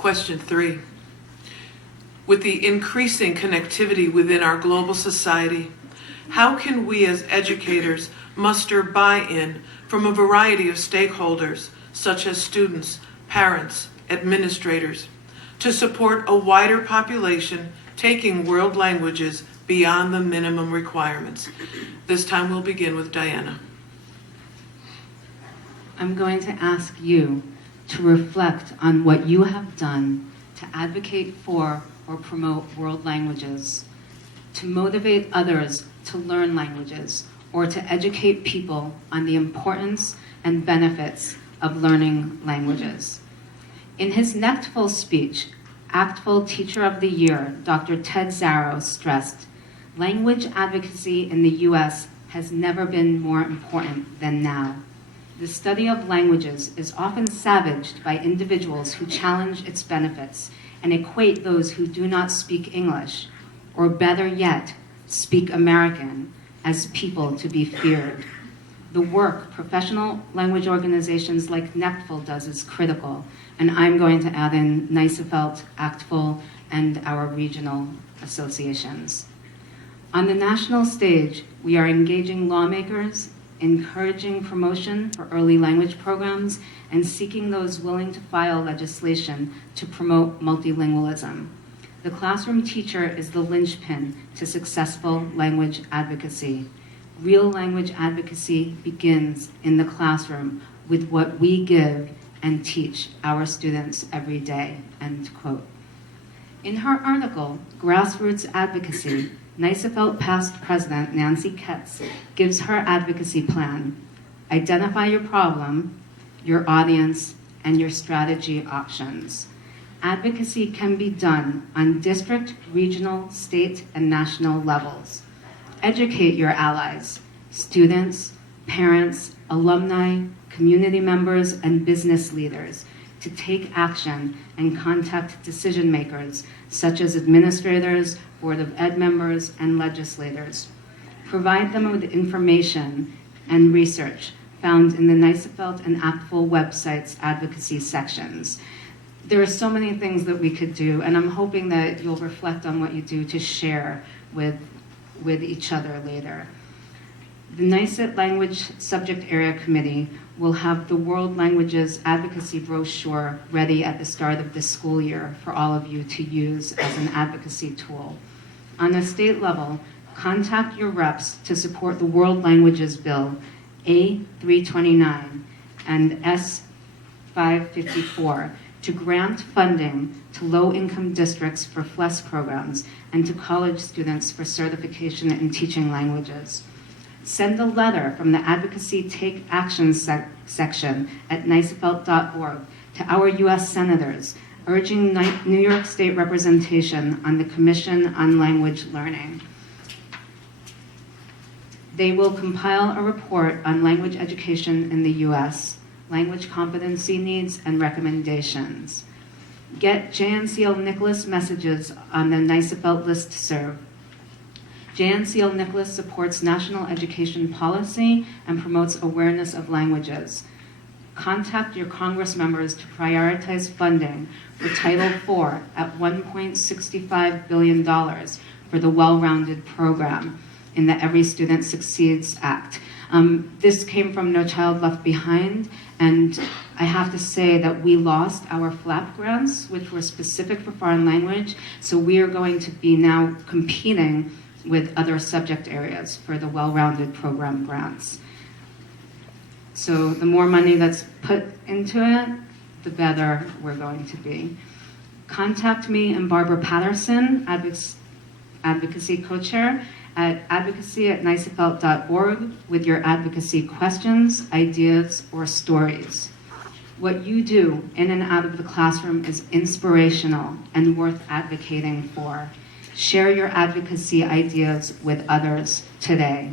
Question 3. With the increasing connectivity within our global society, how can we as educators muster buy-in from a variety of stakeholders, such as students, parents, administrators, to support a wider population taking world languages beyond the minimum requirements? This time we'll begin with Diana. I'm going to ask you to reflect on what you have done to advocate for or promote world languages, to motivate others to learn languages, or to educate people on the importance and benefits of learning languages. In his NYSAFLT speech, ACTFL Teacher of the Year, Dr. Ted Zaro stressed, language advocacy in the US has never been more important than now. The study of languages is often savaged by individuals who challenge its benefits and equate those who do not speak English, or better yet, speak American, as people to be feared. The work professional language organizations like NYSAFLT does is critical, and I'm going to add in NYSAFLT, ACTFL, and our regional associations. On the national stage, we are engaging lawmakers, encouraging promotion for early language programs, and seeking those willing to file legislation to promote multilingualism. The classroom teacher is the linchpin to successful language advocacy. Real language advocacy begins in the classroom with what we give and teach our students every day, end quote. In her article, Grassroots Advocacy, NYSAFLT past president Nancy Ketz gives her advocacy plan. Identify your problem, your audience, and your strategy options. Advocacy can be done on district, regional, state, and national levels. Educate your allies, students, parents, alumni, community members, and business leaders to take action and contact decision makers such as administrators, Board of Ed members, and legislators. Provide them with information and research found in the NYSAFLT and ACTFL websites advocacy sections. There are so many things that we could do, and I'm hoping that you'll reflect on what you do to share with each other later. The NYSAT Language Subject Area Committee will have the World Languages Advocacy brochure ready at the start of this school year for all of you to use as an advocacy tool. On a state level, contact your reps to support the World Languages Bill A329 and S554 to grant funding to low-income districts for FLES programs and to college students for certification in teaching languages. Send a letter from the Advocacy Take Action section at NYSAFLT.org to our U.S. senators, urging New York State representation on the Commission on Language Learning. They will compile a report on language education in the U.S., language competency needs, and recommendations. Get JNCL Nicholas messages on the NYSAFLT listserv. JNCL Nicholas supports national education policy and promotes awareness of languages. Contact your Congress members to prioritize funding for Title IV at $1.65 billion for the well-rounded program in the Every Student Succeeds Act. This came from No Child Left Behind, and I have to say that we lost our FLAP grants, which were specific for foreign language, so we are going to be now competing with other subject areas for the well-rounded program grants. So the more money that's put into it, the better we're going to be. Contact me and Barbara Patterson, advocacy co-chair, at advocacy@nysaflt.org with your advocacy questions, ideas, or stories. What you do in and out of the classroom is inspirational and worth advocating for. Share your advocacy ideas with others today.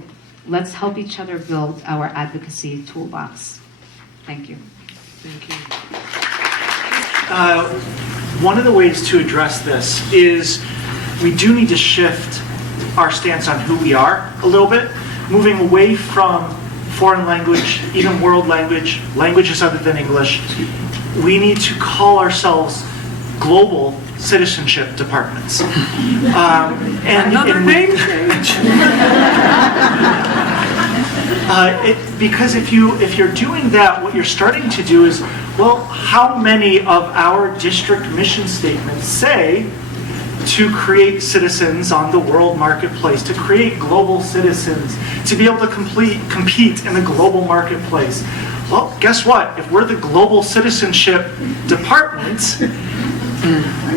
Let's help each other build our advocacy toolbox. Thank you. Thank you. One of the ways to address this is we do need to shift our stance on who we are a little bit, moving away from foreign language, even world language, languages other than English. We need to call ourselves global citizenship departments. Another name change. Because if you're doing that, what you're starting to do is, well, how many of our district mission statements say to create citizens on the world marketplace, to create global citizens, to be able to compete in the global marketplace? Well, guess what? If we're the global citizenship department,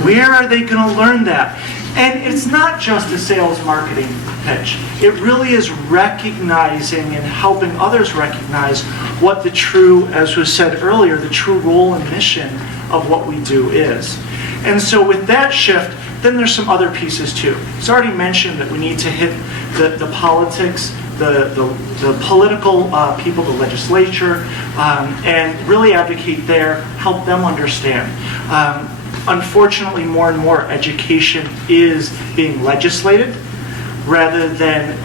where are they going to learn that? And it's not just a sales marketing pitch. It really is recognizing and helping others recognize what the true, as was said earlier, the true role and mission of what we do is. And so with that shift, then there's some other pieces too. It's already mentioned that we need to hit the politics, the political people, the legislature, and really advocate there, help them understand. Unfortunately, more and more education is being legislated rather than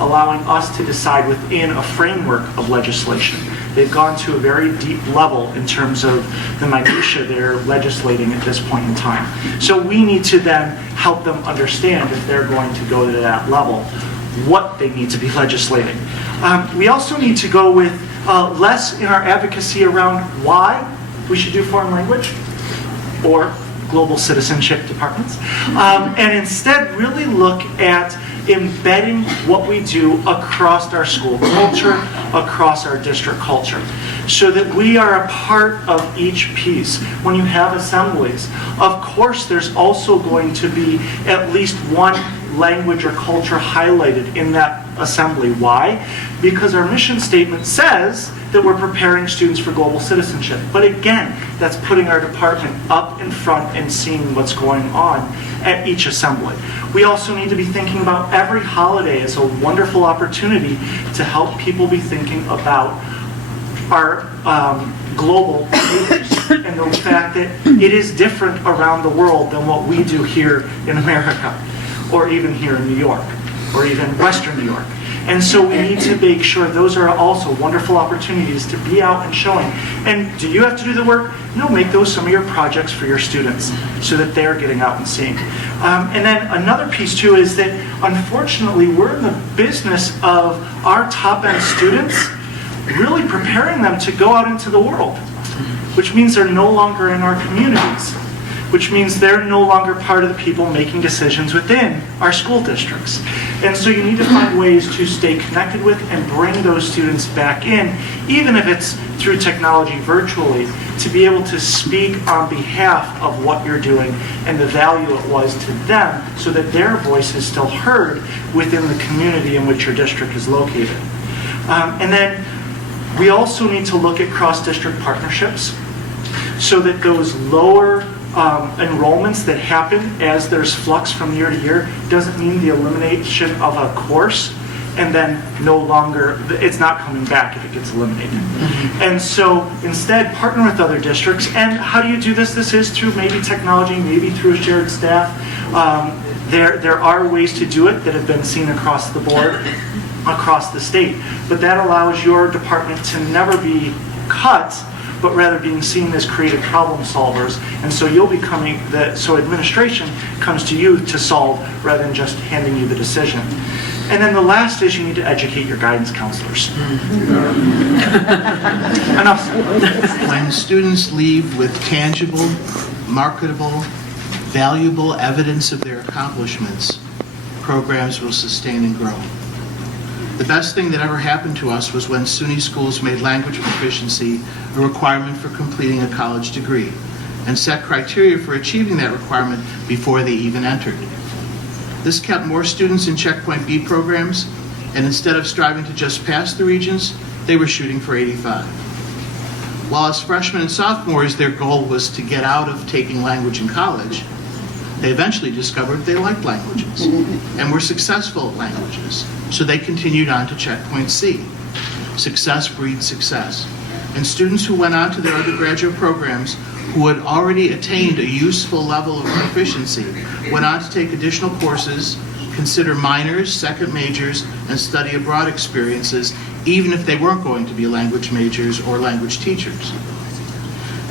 allowing us to decide within a framework of legislation. They've gone to a very deep level in terms of the minutiae they're legislating at this point in time. So we need to then help them understand, if they're going to go to that level, what they need to be legislating. We also need to go with less in our advocacy around why we should do foreign language or global citizenship departments, and instead really look at embedding what we do across our school culture, across our district culture, so that we are a part of each piece. When you have assemblies, of course there's also going to be at least one language or culture highlighted in that assembly. Why? Because our mission statement says that we're preparing students for global citizenship. But again, that's putting our department up in front and seeing what's going on at each assembly. We also need to be thinking about every holiday as a wonderful opportunity to help people be thinking about our global neighbors and the fact that it is different around the world than what we do here in America, or even here in New York, or even Western New York. And so we need to make sure those are also wonderful opportunities to be out and showing. And do you have to do the work? No, make those some of your projects for your students so that they're getting out and seeing. And then another piece too is that unfortunately we're in the business of our top-end students really preparing them to go out into the world, which means they're no longer in our communities, which means they're no longer part of the people making decisions within our school districts. And so you need to find ways to stay connected with and bring those students back in, even if it's through technology virtually, to be able to speak on behalf of what you're doing and the value it was to them so that their voice is still heard within the community in which your district is located. And then we also need to look at cross-district partnerships so that those lower enrollments that happen as there's flux from year to year doesn't mean the elimination of a course and then no longer, it's not coming back if it gets eliminated. And so instead partner with other districts. And how do you do this? This is through maybe technology, maybe through shared staff. There are ways to do it that have been seen across the board, across the state. But that allows your department to never be cut, but rather being seen as creative problem solvers. And so you'll be coming, so administration comes to you to solve rather than just handing you the decision. And then the last is you need to educate your guidance counselors. Enough. When students leave with tangible, marketable, valuable evidence of their accomplishments, programs will sustain and grow. The best thing that ever happened to us was when SUNY schools made language proficiency a requirement for completing a college degree and set criteria for achieving that requirement before they even entered. This kept more students in Checkpoint B programs, and instead of striving to just pass the Regents, they were shooting for 85. While as freshmen and sophomores, their goal was to get out of taking language in college, they eventually discovered they liked languages and were successful at languages, so they continued on to Checkpoint C. Success breeds success. And students who went on to their undergraduate programs who had already attained a useful level of proficiency went on to take additional courses, consider minors, second majors, and study abroad experiences, even if they weren't going to be language majors or language teachers.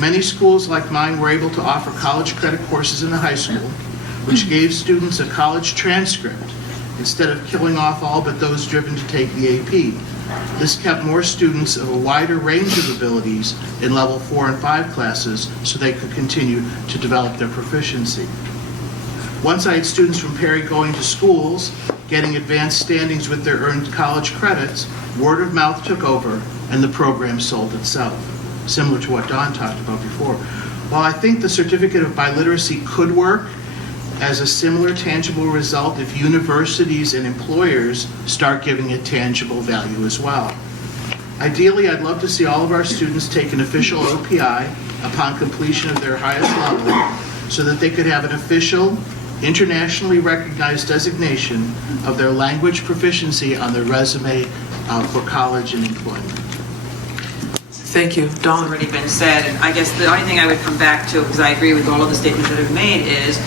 Many schools like mine were able to offer college credit courses in the high school, which gave students a college transcript instead of killing off all but those driven to take the AP. This kept more students of a wider range of abilities in level 4 and 5 classes so they could continue to develop their proficiency. Once I had students from Perry going to schools, getting advanced standings with their earned college credits, word of mouth took over and the program sold itself, similar to what Dawn talked about before. While I think the certificate of biliteracy could work as a similar tangible result if universities and employers start giving it tangible value as well. Ideally, I'd love to see all of our students take an official OPI upon completion of their highest level so that they could have an official, internationally recognized designation of their language proficiency on their resume for college and employment. Thank you. It's Dawn? already been said, and I guess the only thing I would come back to, because I agree with all of the statements that have made, is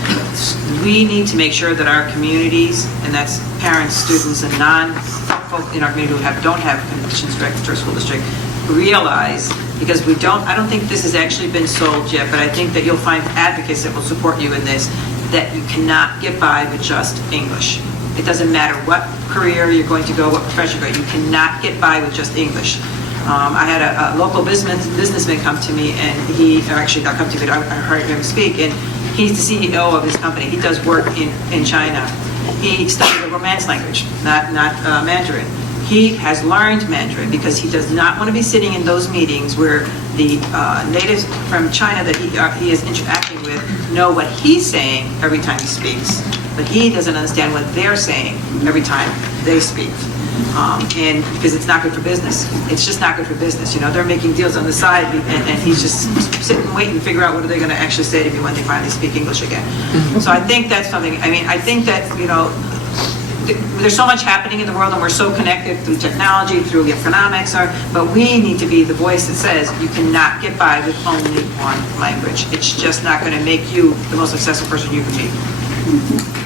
we need to make sure that our communities, and that's parents, students, and non-folk in our community who don't have conditions directed to our school district, realize, because I don't think this has actually been sold yet, but I think that you'll find advocates that will support you in this, that you cannot get by with just English. It doesn't matter what career you're going to go, what profession you're going, you cannot get by with just English. I had a local businessman come to me, and actually not come to me, but I heard him speak, and he's the CEO of his company. He does work in China. He studied the Romance language, not Mandarin. He has learned Mandarin because he does not want to be sitting in those meetings where the natives from China that he is interacting with know what he's saying every time he speaks, but he doesn't understand what they're saying every time they speak. And because it's not good for business. It's just not good for business. They're making deals on the side, and he's just sitting and waiting to figure out what are they going to actually say to me when they finally speak English again. So I think that's something, I think that, there's so much happening in the world, and we're so connected through technology, through economics, but we need to be the voice that says you cannot get by with only one language. It's just not going to make you the most successful person you can be.